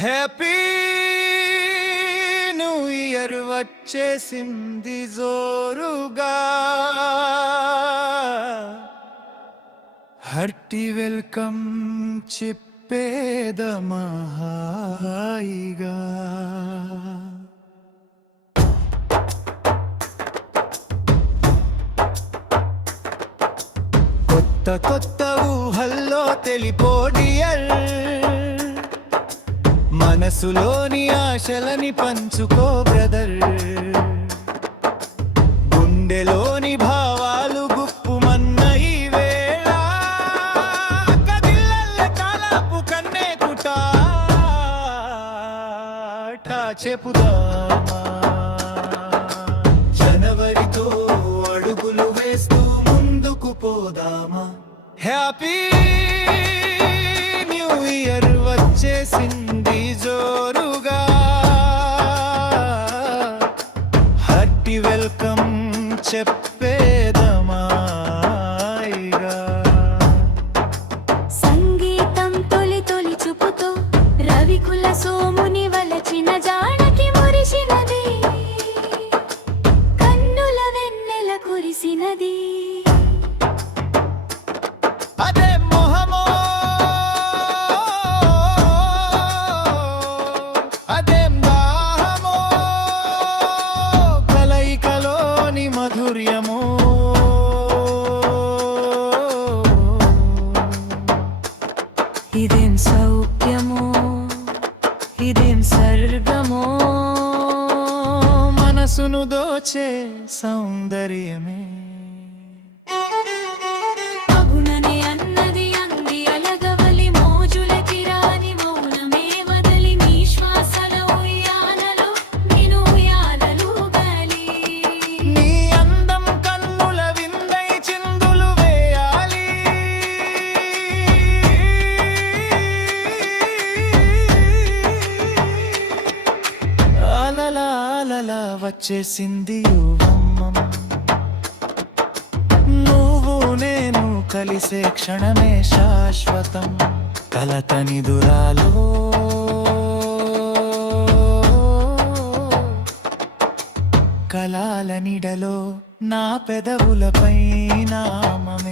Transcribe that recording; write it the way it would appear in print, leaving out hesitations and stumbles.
Happy new year వచ్చేసింది జోరుగా, hearty welcome చెప్పేదమా హాయిగా. కొత్త కొత్త ఊహల్లో తెలిపోడియల్, మనసులోని ఆశలని పంచుకో బ్రదర్. గుండెలోని భావాలు గుప్పుమన్న ఈ వేళ, కదిల్లె కాలాపు కన్నే కుటా చెప్పుదామా. జనవరితో అడుగులు వేస్తూ ముందుకు పోదామా. హ్యాపీ న్యూ ఇయర్ వచ్చేసింది జోరుగా, హార్టీ వెల్కమ్ చెప్పేదమా హాయిగా. సంగీతం తొలి తొలి చూపుతో రవికుల సోముని వలచిన జానకి మురిసినది, కన్నుల వెన్నెల కురిసినది. అదే మొహమో అదేం దాహమో, కలయికలోని మధుర్యమో. ఇదేం సౌఖ్యమో, ఇదేం స్వర్గమో, మనసును దోచే సౌందర్యమే. అగుననే అన్నది అంది అలగవలి మోజుల కిరాని మౌనమే వదలి, నీ శ్వాసల ఉయ్యాలలో నేను ఉయ్యాలలుగాలి. నీ అందం కన్నుల విందై చిందులు వేయాలి. అలలా అలలా వచ్చేసింది యువమ్మం, నువ్వు నేను కలిసే క్షణమే శాశ్వతం. కలతని దురాలో కలాల నిడలో నా పెదవులపై నామమే.